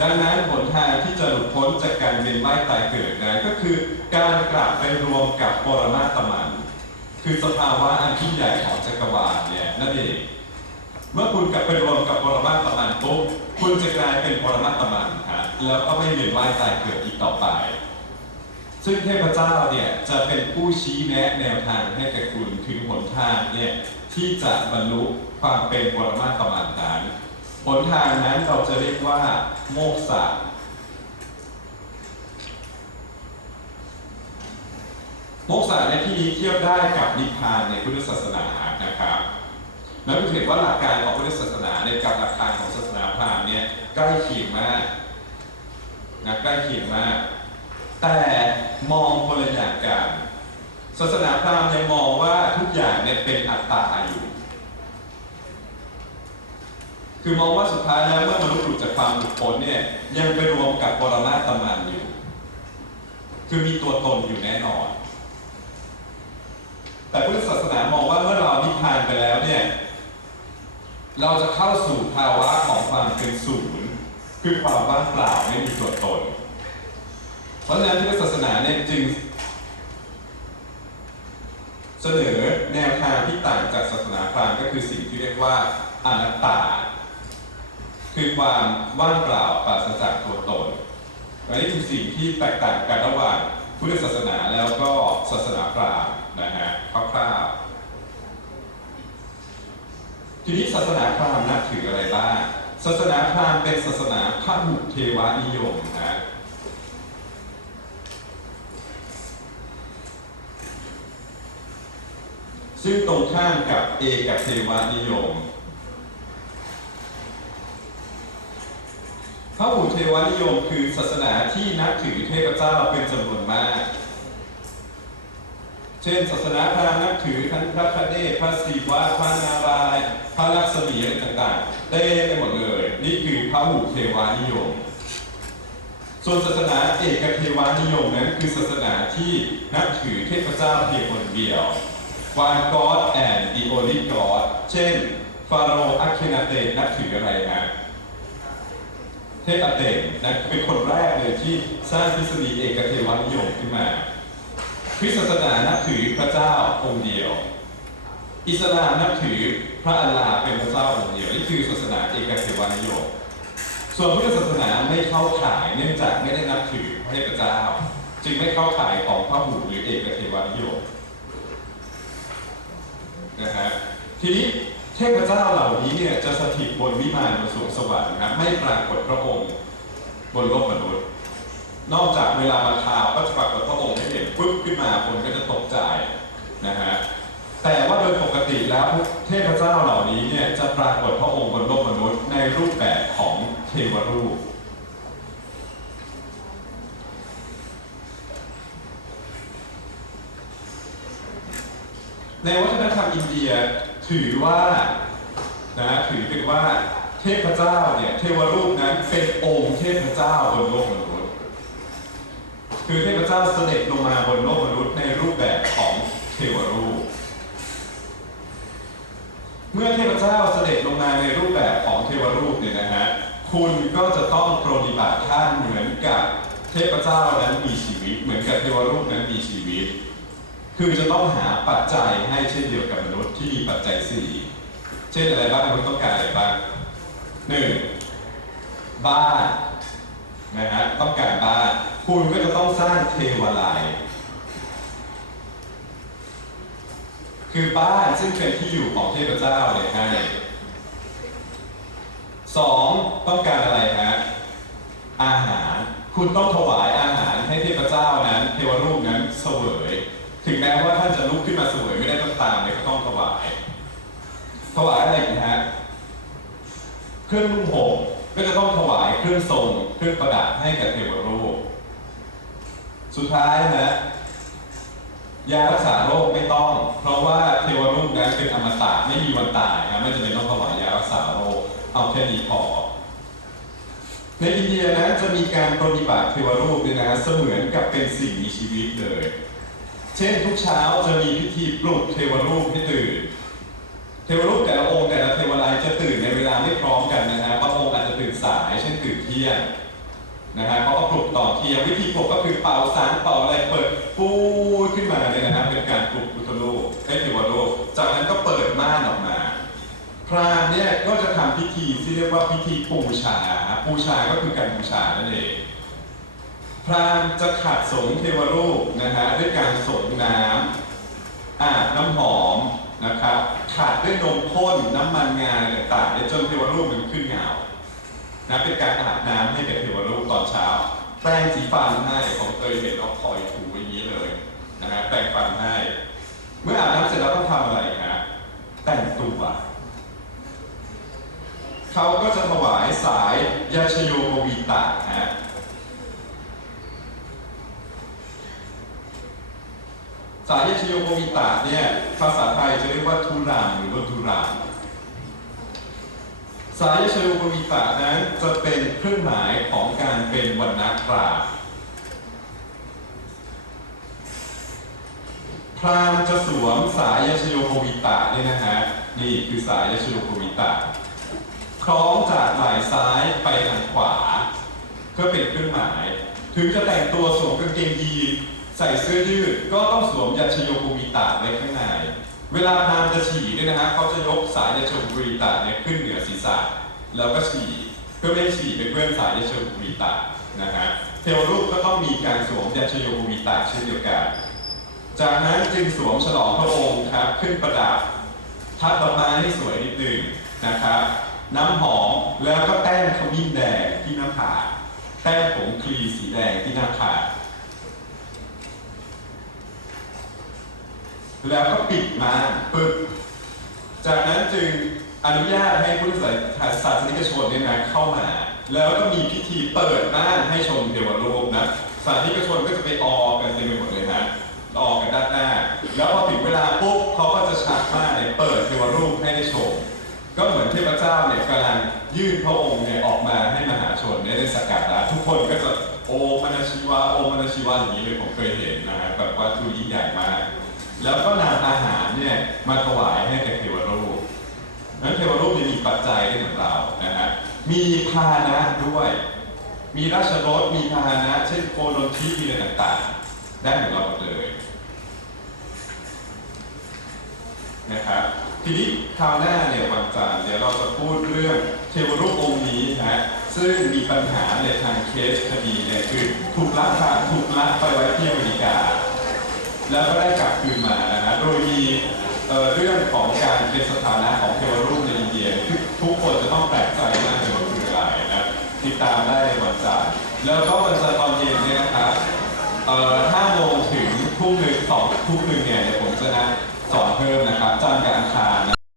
ดังนั้นหนทางที่จะหลุดพ้นจากการเวียนว่ายตายเกิดนะก็คือการกลับไปรวมกับปรมาตมันคือสภาวะอันยิ่งใหญ่ของจักรวาลเนี่ยนั่นเองเมื่อคุณกลับไปรวมกับปรมาตมันปุ๊บคุณจะกลายเป็นปรมาตมันฮะแล้วก็ไม่เวียนว่ายตายเกิดอีกต่อไป ซึ่งเทพเจ้าเนี่ยจะเป็นผู้ชี้แนะแนวทางให้แก่คุณถึงหนทางเนี่ยที่จะบรรลุความเป็นปรมาตมันนั้น หนทางนั้นเราจะเรียกว่า โมกษะโมกษะในที่นี้เทียบได้กับนิพพานในพุทธศาสนานะครับแล้วก็เห็นว่าหลักการของพุทธศาสนาในกับหลักการของศาสนาพราหมณ์เนี่ยใกล้เคียงมากนะใกล้เคียงมาก แต่มองคนละอย่างกันศาสนาพราหมณ์ยังมองว่าทุกอย่างเนี่ยเป็นอัตตาอยู่ คือมองว่าสุดท้ายแล้วเมื่อมนุษย์หลุดจากความหลุดพ้นเนี่ยยังไปรวมกับปรมาตมันอยู่ คือมีตัวตนอยู่แน่นอน แต่พุทธศาสนามองว่าเมื่อเรานิพพานไปแล้วเนี่ยเราจะเข้าสู่ภาวะของความเป็นศูนย์คือความว่างเปล่าไม่มีตัวตน เพราะฉะนั้นพุทธศาสนาเนี่ยจึงเสนอแนวทางที่ต่างจากศาสนาพราหมณ์ก็คือสิ่งที่เรียกว่าอนัตตา คือความว่างเปล่าปราศจากตัวตนอันนี้คือสิ่งที่แตกต่างกันระหว่างพุทธศาสนาแล้วก็ศาสนาพราหมณ์นะฮะคร่าวๆทีนี้ศาสนาพราหมณ์นับถืออะไรบ้างศาสนาพราหมณ์เป็นศาสนาพหุเทวานิยมนะซึ่งตรงข้ามกับเอกเทวานิยม พระหุเทวานิยมคือศาสนาที่นับถือเทพเจ้าเป็นจำนวนมาก เช่น ศาสนาพราหมณ์นับถือทั้งพระคเนศพระศิวะพระนารายณ์พระลักษมีอะไรต่างๆเต็มไปหมดเลย นี่คือพระหุเทวานิยม ส่วนศาสนาเอกเทวานิยมนั้นคือศาสนาที่นับถือเทพเจ้าเพียงคนเดียว One God and the only God เช่น ฟาโรห์อัคเคนาเตนนับถืออะไรฮะ เทพอเตนนะเป็นคนแรกเลยที่สร้างทฤษฎีเอกเทวานิยมขึ้นมาคริสตศาสนานับถือพระเจ้าองค์เดียว อิสลามนับถือพระอัลลาห์เป็นพระเจ้าองค์เดียวนี่คือศาสนาเอกเทวานิยม ส่วนพุทธศาสนาไม่เข้าข่ายเนื่องจากไม่ได้นับถือพระเทพเจ้า จึงไม่เข้าข่ายของพระหูหรือเอกเทวานิยมนะฮะทีนี้ เทพเจ้าเหล่านี้เนี่ยจะสถิตบนวิมานบนสวงสวรรค์นะครับไม่ปรากฏพระองค์บนโลกมนุษย์ นอกจากเวลามาทาวก็จะปรากฏพระองค์ให้เห็นปุ๊บขึ้นมาคนก็จะตกใจนะฮะแต่ว่าโดยปกติแล้วเทพเจ้าเหล่านี้เนี่ยจะปรากฏพระองค์บนโลกมนุษย์ในรูปแบบของเทวรูปในวัฒนธรรมอินเดีย ถือว่านะถือเป็นว่าเทพเจ้าเนี่ยเทวรูปนั้นเป็นองค์เทพเจ้าบนโลกมนุษย์ คือเทพเจ้าเสด็จลงมาบนโลกมนุษย์ในรูปแบบของเทวรูป เมื่อเทพเจ้าเสด็จลงมาในรูปแบบของเทวรูปเนี่ยนะฮะคุณก็จะต้องปฏิบัติท่านเหมือนกับเทพเจ้านั้นมีชีวิต เหมือนกับเทวรูปนั้นมีชีวิต คือจะต้องหาปัจจัยให้เช่นเดียวกับมนุษย์ที่มีปัจจัยสี่เช่นอะไรบ้างมนุษย์ต้องการอะไรบ้างหนึ่งบ้านนะฮะต้องการบ้านคุณก็จะต้องสร้างเทวาลัยคือบ้านซึ่งเป็นที่อยู่ของเทพเจ้าเนี่ยให้สองต้องการอะไรฮะอาหาร คุณต้องถวายอาหารให้เทพเจ้านั้นเทวรูปนั้น ถึงแม้ว่าท่านจะลุกขึ้นมาเสวยไม่ได้ต้องตามเนี่ยก็ต้องถวายถวายอะไรอีกฮะเครื่องนุ่งห่มก็จะต้องถวายเครื่องทรงเครื่องประดับให้กับเทวรูป สุดท้ายนะยารักษาโรคไม่ต้อง เพราะว่าเทวรูปนั้นเป็นอมตะไม่มีวันตายนะไม่จำเป็นต้องถวายยารักษาโรคเอาแค่นี้พอในอินเดียนั้นจะมีการปฏิบัติเทวรูปเนี่ยนะเสมือนกับเป็นสิ่งมีชีวิตเลย เช่นทุกเช้าจะมีพิธีปลุกเทวรูปให้ตื่น เทวรูปแต่ละองค์แต่ละเทวไลยจะตื่นในเวลาไม่พร้อมกันนะฮะบางองค์อาจจะตื่นสาย เช่นตื่นเที่ยงนะฮะเขาก็ปลุกต่อเที่ยงวิธีปลุกก็คือเป่าสารเป่าอะไรเปิดปูดขึ้นมาเนี่ยนะฮะเป็นการปลุกพุทธรูปให้เทวรูปจากนั้นก็เปิดม่านออกมาพราหมณ์เนี่ยก็จะทำพิธีที่เรียกว่าพิธีปูชา ปูชาก็คือการบูชานั่นเอง พราหมณ์จะขัดสงเทวรูปนะฮะด้วยการสงน้ำอาบน้ำหอมนะครับขัดด้วยนมข้นน้ำมันงาต่างๆจนเทวรูปมันขึ้นเงานะเป็นการอาบน้ำให้แก่เทวรูปตอนเช้า แปรงสีฟันให้ผมเคยเห็นเอาคอยถูอย่างนี้เลยนะฮะแปรงฟันให้ เมื่ออาบน้ำเสร็จแล้วต้องทำอะไรฮะแต่งตัวเขาก็จะถวายสายยาชโยโมวีตะฮะ สายยาชโยโมวีตะเนี่ยภาษาไทยจะเรียกว่าทุรามหรือว่าทุรามสายยาชโยโมวีตะนั้นจะเป็นเครื่องหมายของการเป็นวรรณกราบพราหมณ์จะสวมสายยาชโยโมวีตะเนี่ยนะฮะนี่คือสายยาชโยโมวีตะคล้องจากไหล่ซ้ายไปทางขวาเพื่อเป็นเครื่องหมาย ถึงจะแต่งตัวสวมกางเกงยีน ใส่เสื้อยืดก็ต้องสวมยาชโยกุมิตะไว้ข้างใน เวลาพรามจะฉี่เนี่ยนะฮะเขาจะยกสายยาชโยกุมิตะเนี่ยขึ้นเหนือศีรษะ แล้วก็ฉี่เพื่อไม่ให้ฉี่ไปเพื่อนสายยาชโยกุมิตะนะฮะเทวรูปก็ต้องมีการสวมยาชโยกุมิตะเช่นเดียวกัน จากนั้นจึงสวมฉลองพระองค์ครับขึ้นประดับทัดดอกไม้ให้สวยนิดนึงนะครับน้ำหอมแล้วก็แต้มขมิ้นแดงที่หน้าผากแต้มผงคลีสีแดงที่หน้าผาก แล้วก็ปิดม่านปึ๊บจากนั้นจึงอนุญาตให้ผู้ศาสนิกชนเนี่ยนะเข้ามา แล้วก็มีพิธีเปิดม่านให้ชมเทวรูปนะศาสนิกชนก็จะไปออกันเต็มไปหมดเลยนะออกกันด้านหน้า แล้วพอถึงเวลาปุ๊บเขาก็จะชักม่านเนี่ยเปิดเทวรูปให้ได้ชม ก็เหมือนเทพเจ้าเนี่ยกำลังยื่นพระองค์เนี่ยออกมาให้มหาชนเนี่ยได้สักการะทุกคนก็จะโอมนชีวะโอมนชีวะอย่างนี้เลยผมเคยเห็นนะฮะแบบว่าดูยิ่งใหญ่มาก แล้วก็นำอาหารเนี่ยมาถวายให้แก่เทวรูปนั้นเทวรูปเนี่มีปัจจัยได้เหมือนเรานะฮะ มีพาหนะด้วย มีราชรถ มีพาหนะ เช่นโคโนทีมีอะไรต่างๆ ได้เหมือนเราหมดเลยนะครับ ทีนี้คราวหน้าเนี่ยวันจันทร์เดี๋ยวเราจะพูดเรื่องเทวรูปองค์นี้นะฮะ ซึ่งมีปัญหาในทางเคสคดีเนี่ยคือถูกลักพาถูกลักไปไว้ที่อเมริกา แล้วก็ได้กลับคืนมานะฮะโดยมีเอ่อเรื่องของการเป็นสถานะของเทวรูปในอินเดียทุกคนจะต้องแปลกใจมากเลยว่าคืออะไรนะติดตามได้ในวันจันทร์แล้วก็